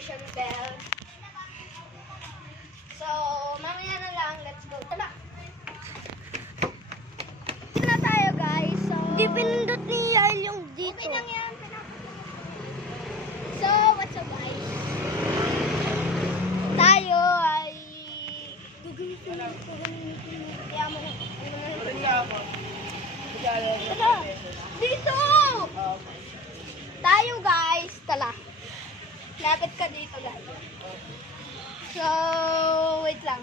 notification bell. So, mamaya na lang. Let's go. Tala. Ito na tayo, guys. So, Di pinindot ni Yael yung dito. okay lang yan. So, what's up, guys? Tayo ay... Kaya mo... Tala. Dito! Tayo, guys. Tala. Lapit ka dito, guys. So, wait lang.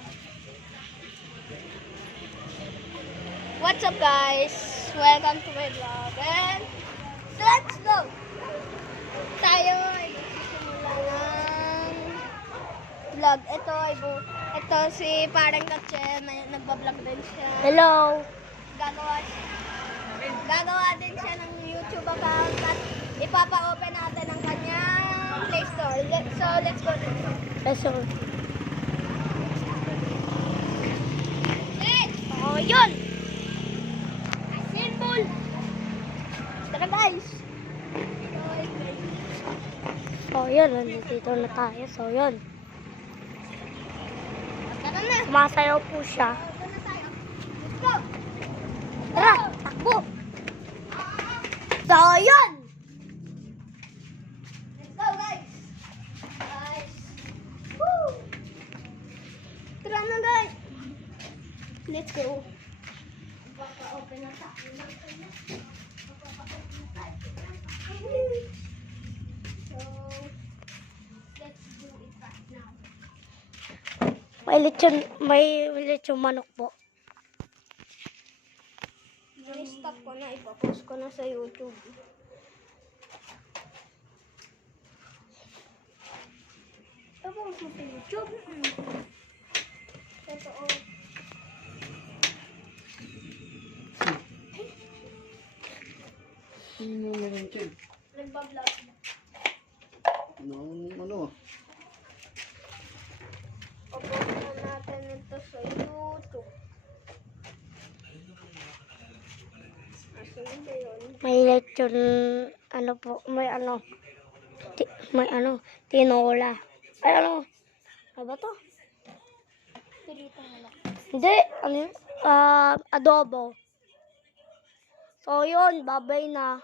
What's up, guys? Welcome to my vlog. And let's go! Tayo ay magsisimula ng vlog. Ito si Parang Katse. May nagbablog din siya. Hello. Gagawa din siya ng YouTube account at ipapa-open natin ang kanyang Play Store. So, let's go. Peso. Oh, yun! Symbol! Tara, guys! So, yun. Nandito na tayo. So, yun. Tara na! Sumasayaw po siya. Tara na tayo. Let's go! Tara, takbo. So, yun! Let's go, guys! Guys! Woo! Tara na, guys! Let's go! Papa-open na tayo. So, let's do it right now. May lechon manok po. I-stop ko na, ipapost ko na sa YouTube. Ipapost mo sa YouTube? Ito, oh. Sino na yung chin? Nagbablog. Ano? Ipapost na natin ito sa YouTube. Asan ba yun? May lechon, tinola. Ay, ano ba to? Pirito na lang. Hindi, adobo. So, yun, babay na.